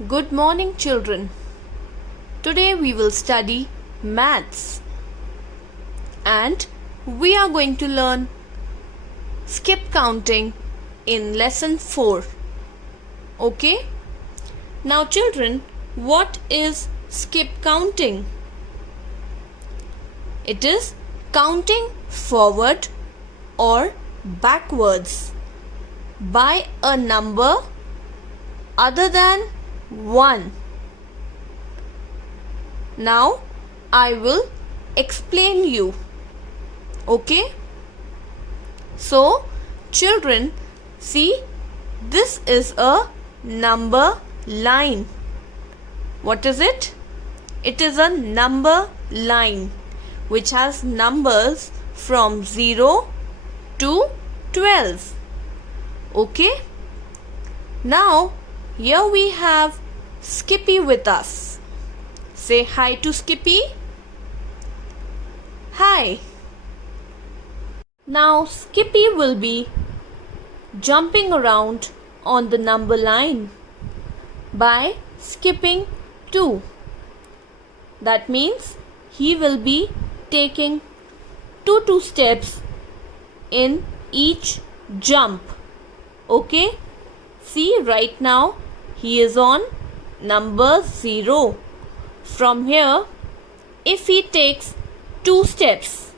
Good morning, children. Today we will study maths and we are going to learn skip counting in lesson 4. Okay? Now, children, what is skip counting? It is counting forward or backwards by a number other than 1. Now I will explain you. Okay? So children, see, this is a number line. What is it? It is a number line which has numbers from 0 to 12. Okay? Now here we have Skippy with us. Say hi to Skippy. Hi. Now Skippy will be jumping around on the number line by skipping 2. That means he will be taking 2 steps in each jump. Okay? See, right now he is on number 0. From here, if he takes 2 steps,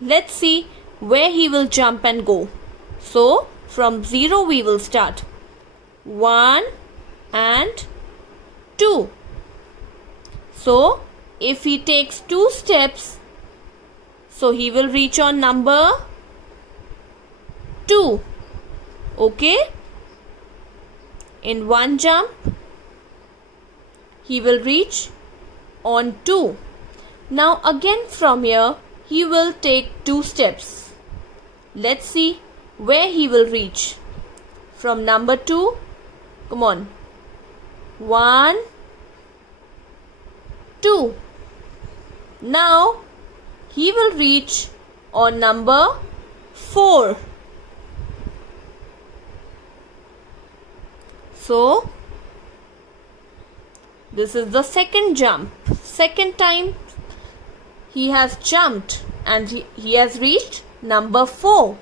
let's see where he will jump and go. So, from 0 we will start. 1 and 2. So, if he takes 2 steps, so he will reach on number 2. Okay? In one jump, he will reach on 2. Now again from here, he will take 2 steps. Let's see where he will reach. From number 2, come on. 1, 2. Now he will reach on number 4. So, this is the second jump. Second time he has jumped and he has reached number 4.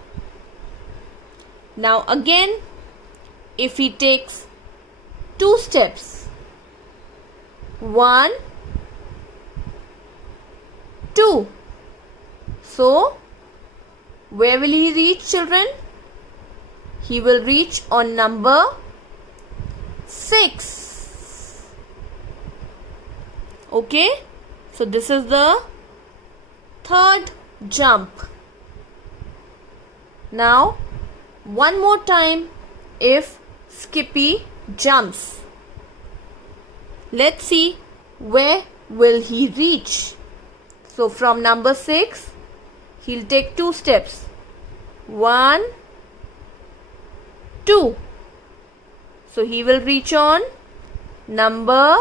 Now again, if he takes 2 steps, 1, 2. So, where will he reach, children? He will reach on number 6. Okay? So this is the third jump. Now, one more time if Skippy jumps. Let's see where will he reach. So from number 6, he'll take 2 steps. 1, 2. So he will reach on number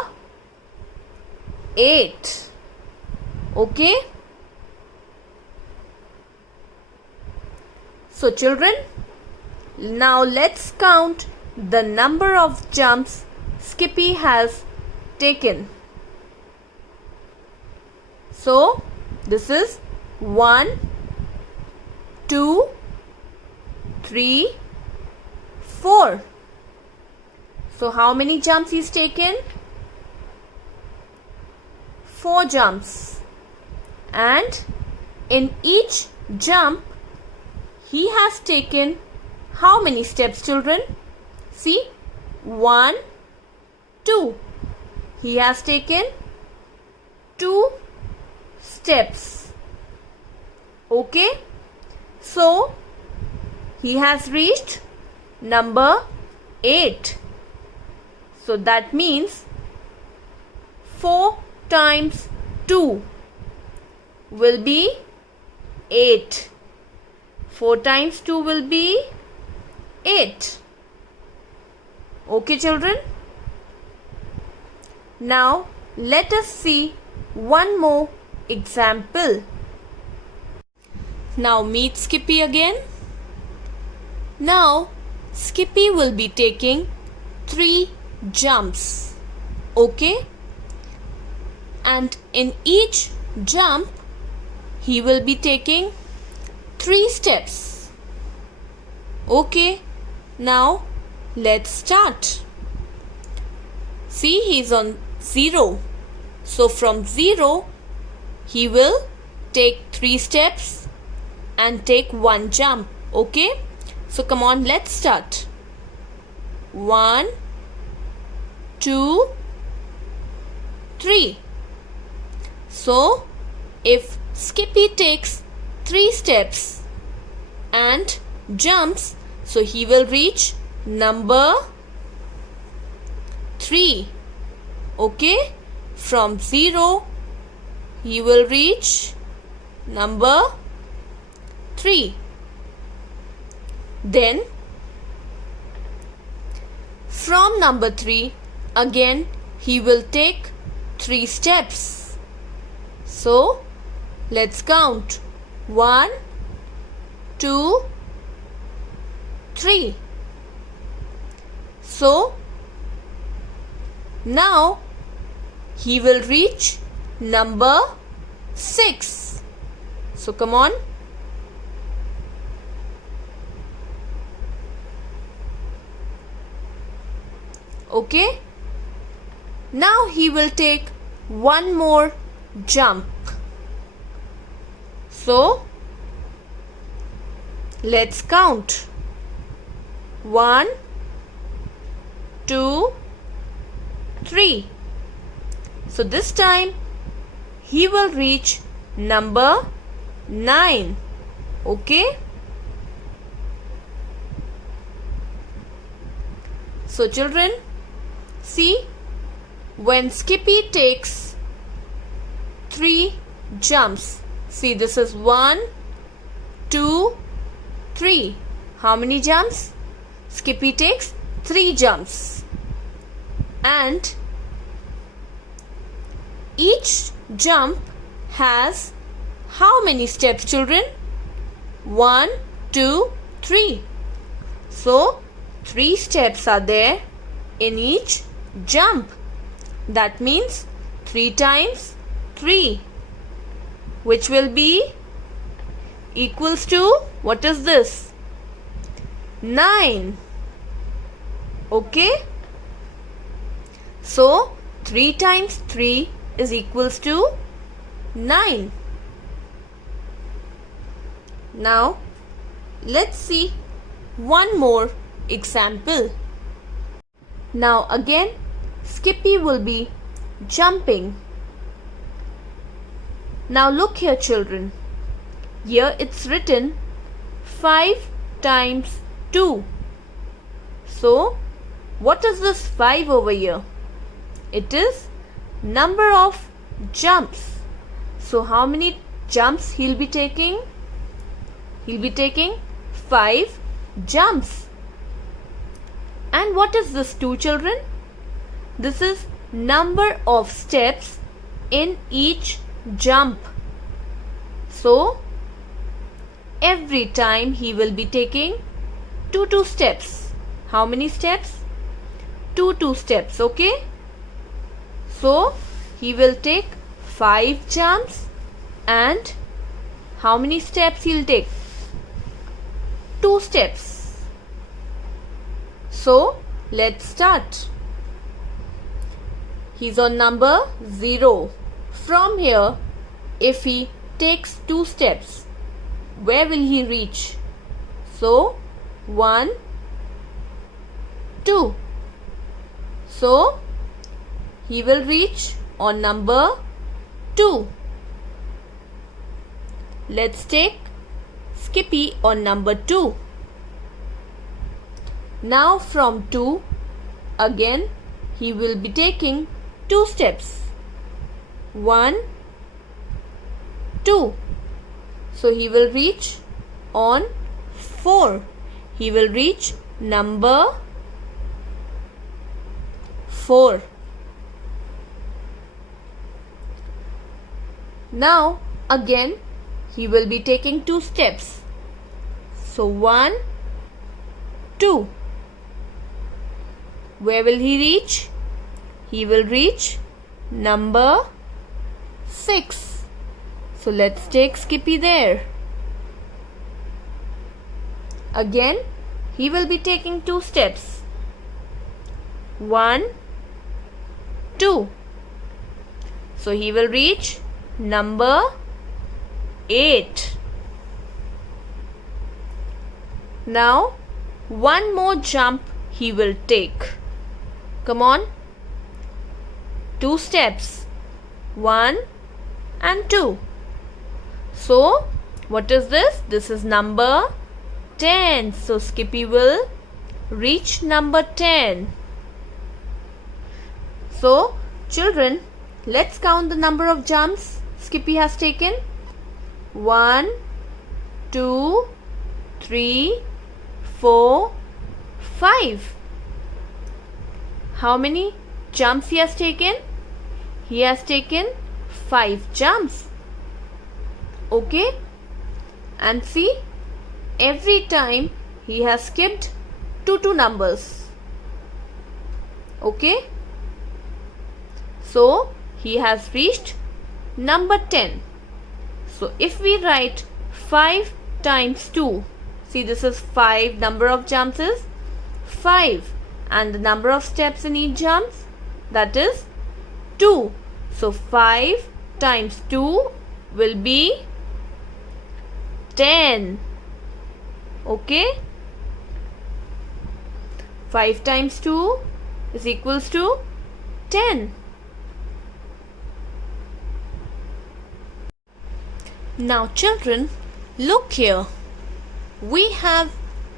8. Okay? So children, now let's count the number of jumps Skippy has taken. So this is 1, 2, 3, 4. So how many jumps he's taken? 4 jumps. And in each jump, he has taken how many steps, children? See, 1, 2. He has taken 2 steps. Okay? So, he has reached number 8. So that means 4 times 2 will be 8. 4 times 2 will be 8. Okay, children? Now let us see one more example. Now meet Skippy again. Now Skippy will be taking 3 jumps. Okay? And in each jump, he will be taking 3 steps. Okay? Now, let's start. See, he's on 0. So from 0, he will take 3 steps and take 1 jump. Okay? So come on, let's start. 1, 2, 3. So, if Skippy takes 3 steps and jumps, so he will reach number 3. Okay? From 0, he will reach number 3. Then, from number 3, again he will take 3 steps. So, let's count. 1, 2, 3. So, now he will reach number 6. So, come on. Okay? Now he will take 1 more jump. So, let's count. 1, 2, 3. So this time he will reach number 9. Okay? So children, see, when Skippy takes 3 jumps, see, this is 1, 2, 3. How many jumps? Skippy takes 3 jumps. And each jump has how many steps, children? 1, 2, 3. So, 3 steps are there in each jump. That means 3 times 3, which will be equals to, what is this? 9. Okay? So, 3 times 3 is equals to 9. Now, let's see one more example. Now again, Skippy will be jumping. Now look here, children. Here it's written 5 times 2. So, what is this 5 over here? It is number of jumps. So, how many jumps he'll be taking? He'll be taking 5 jumps. And what is this 2, children? This is number of steps in each jump. So, every time he will be taking 2 steps. How many steps? 2 steps, okay? So, he will take 5 jumps and how many steps he'll take? 2 steps. So, let's start. He's on number 0. From here, if he takes 2 steps, where will he reach? So, 1, 2. So, he will reach on number 2. Let's take Skippy on number 2. Now from 2, again he will be taking 2 steps. 1, 2. So he will reach on 4. He will reach number 4. Now again he will be taking 2 steps. So 1, 2. Where will he reach? He will reach number 6. So let's take Skippy there. Again, he will be taking 2 steps. 1, 2. So he will reach number 8. Now, one more jump he will take. Come on. 2 steps. 1 and 2. So, what is this? This is number 10. So, Skippy will reach number 10. So, children, let's count the number of jumps Skippy has taken. 1, 2, 3, 4, 5. How many jumps he has taken? He has taken 5 jumps. Okay? And see, every time he has skipped 2 numbers. Okay? So, he has reached number 10. So, if we write 5 times 2, see, this is 5, number of jumps is 5, and the number of steps in each jump, that is 2. So 5 times 2 will be 10. Okay? 5 times 2 is equals to 10. Now children, look here. We have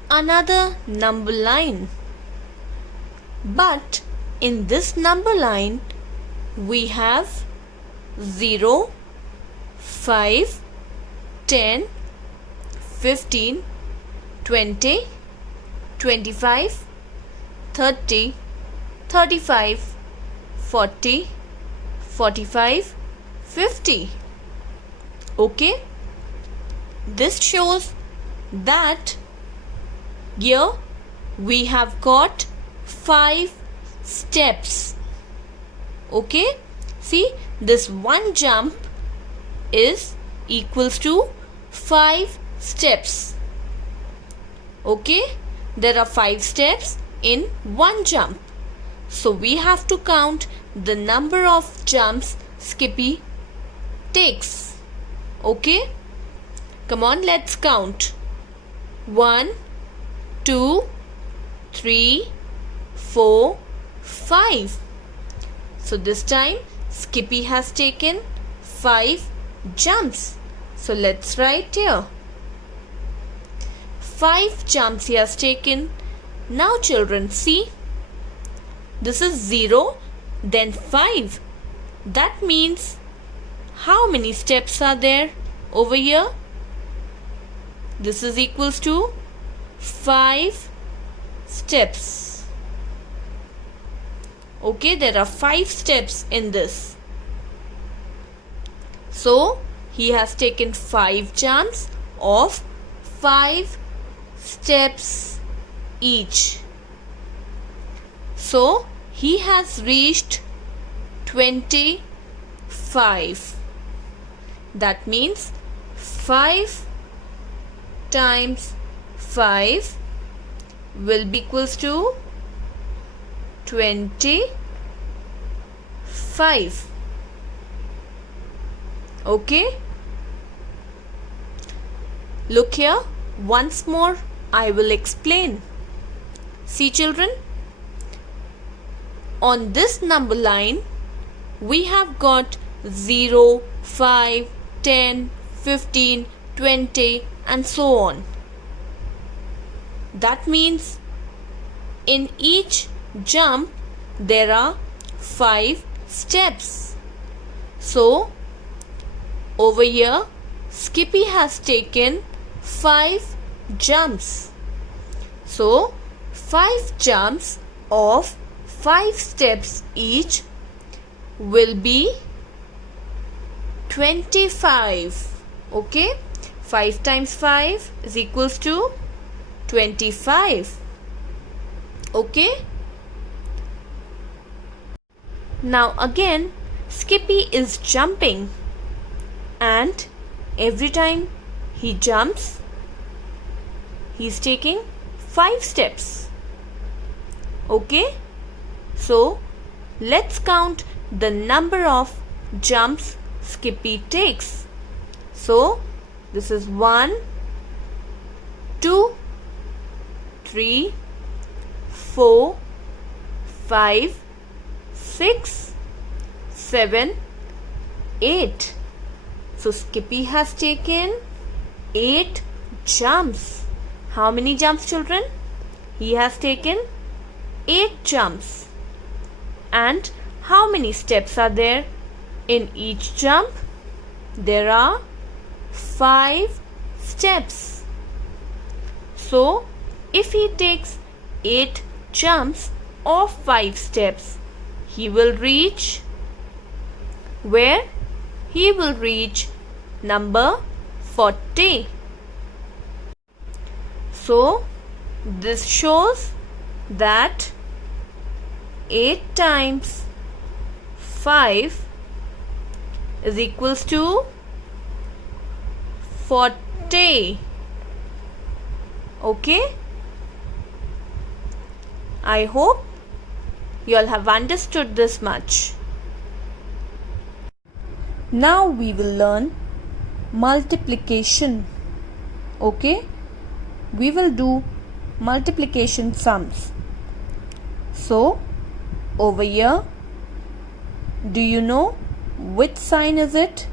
another number line. But in this number line, we have 0, 5, 10, 15, 20, 25, 30, 35, 40, 45, 50. Okay? This shows that here we have got 5 steps. Okay? See, this one jump is equals to 5 steps. Okay? There are 5 steps in one jump. So we have to count the number of jumps Skippy takes. Okay? Come on, let's count. 1, 2, 3, 4, 5. So this time Skippy has taken 5 jumps. So let's write here. 5 jumps he has taken. Now children, see, this is 0, then 5. That means how many steps are there over here? This is equals to 5 steps. Okay, there are 5 steps in this. So, he has taken 5 jumps of 5 steps each. So, he has reached 25. That means 5 times 5 will be equals to 25. Okay? Look here, once more I will explain. See children, on this number line we have got 0, 5, 10, 15, 20 and so on. That means in each jump there are 5 steps. So over here Skippy has taken 5 jumps. So 5 jumps of 5 steps each will be 25. Okay, 5 times 5 is equals to 25. Okay, Now again Skippy is jumping, and every time he jumps, he's taking 5 steps. Okay? So let's count the number of jumps Skippy takes. So this is 1, 2, 3, 4, 5, 6, 7, 8. So Skippy has taken 8 jumps. How many jumps, children? He has taken 8 jumps. And how many steps are there in each jump? There are 5 steps. So if he takes 8 jumps of 5 steps, he will reach where? He will reach number 40. So this shows that 8 times 5 is equals to 40. Okay? I hope you all have understood this much. Now we will learn multiplication. Okay? We will do multiplication sums. So, over here, do you know which sign is it?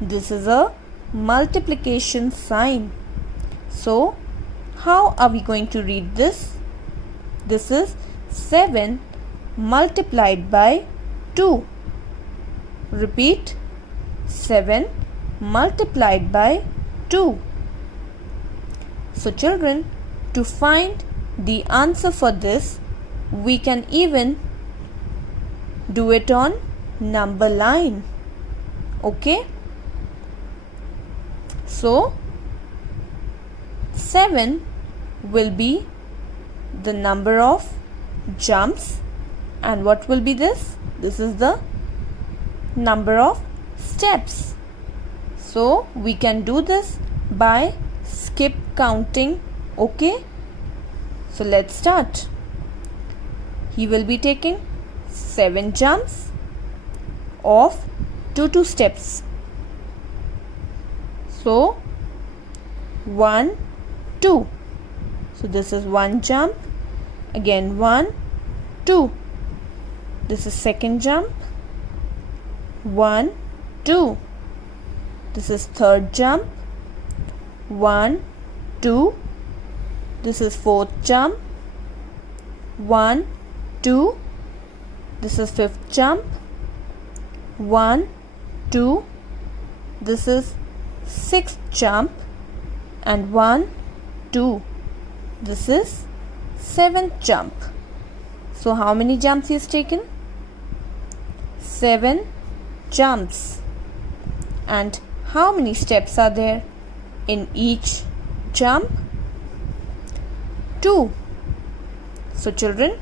This is a multiplication sign. So, how are we going to read this? This is 7 multiplied by 2. Repeat. 7 multiplied by 2. So children, to find the answer for this, we can even do it on number line. Okay? So 7 will be the number of jumps, and what will be this? This is the number of steps. So we can do this by skip counting. Okay? So let's start. He will be taking 7 jumps of 2 steps. So 1, 2. So this is 1 jump. Again 1, 2. This is second jump. 1, 2. This is third jump. 1, 2. This is fourth jump. 1, 2. This is fifth jump. 1, 2. This is sixth jump. And 1, 2. This is seventh jump. So how many jumps he has taken? 7 jumps. And how many steps are there in each jump? 2. So children,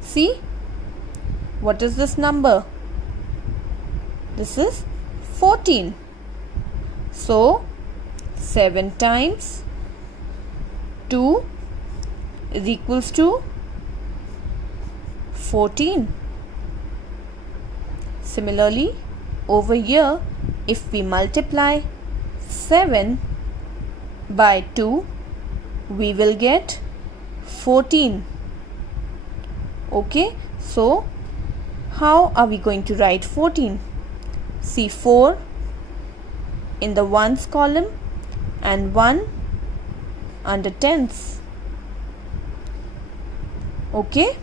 see, what is this number? This is 14. So 7 times 2 is equals to 14. Similarly, over here, if we multiply 7 by 2, we will get 14. Okay, so how are we going to write 14? See, 4 in the ones column and 1 under tens. Okay,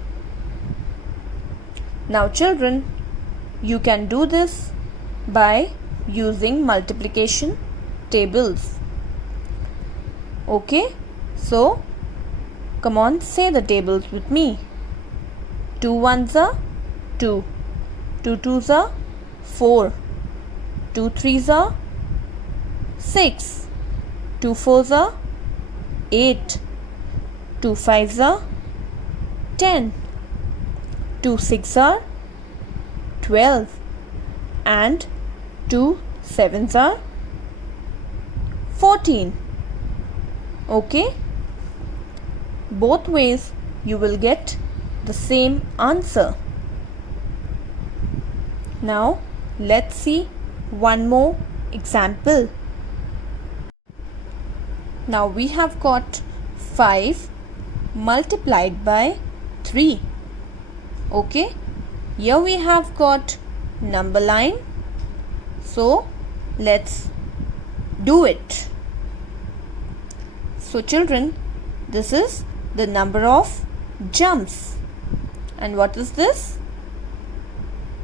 now children, you can do this by using multiplication tables. Okay, so come on, say the tables with me. 2 ones are 2, 2 twos are 4, 2 threes are 6, 2 fours are 8, 2 fives are 10, 2 six are 12 and 2 sevens are 14. Okay, both ways you will get the same answer. Now let's see one more example. Now we have got 5 multiplied by 3. Okay, here we have got number line, so let's do it. So children, this is the number of jumps, and what is this?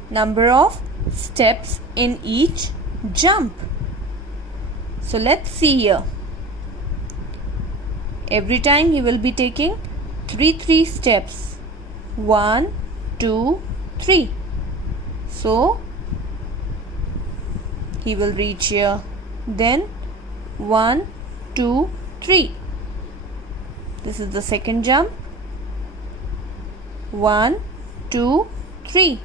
Number of steps in each jump. So let's see here. Every time he will be taking 3 steps. 1, 2, 3. So he will reach here. Then 1, 2, 3. This is the second jump. 1, 2, 3.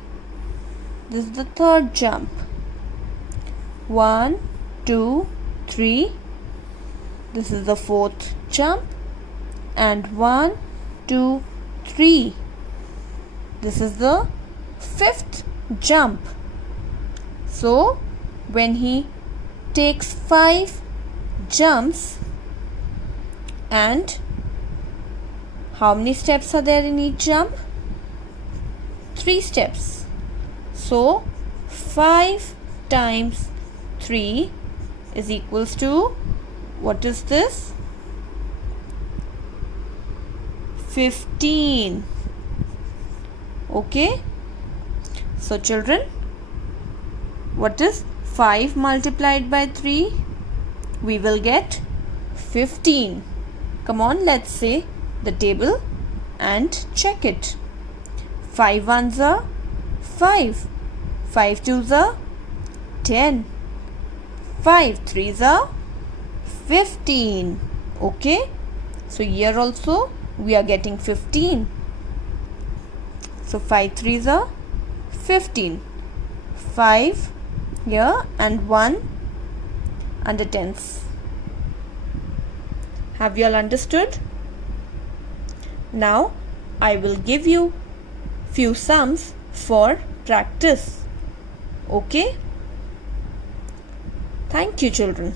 This is the third jump. 1, 2, 3. This is the fourth jump. And 1, 2, 3. This is the fifth jump. So when he takes 5 jumps, and how many steps are there in each jump? 3 steps. So 5 times 3 is equals to, what is this? 15. Okay, so children, what is 5 multiplied by 3? We will get 15. Come on, let's say the table and check it. 5 ones are 5, 5 twos are 10, 5 threes are 15. Okay, so here also we are getting 15. So 5 threes are 15. 5 here and 1 under tens. Have you all understood? Now I will give you few sums for practice. Okay? Thank you, children.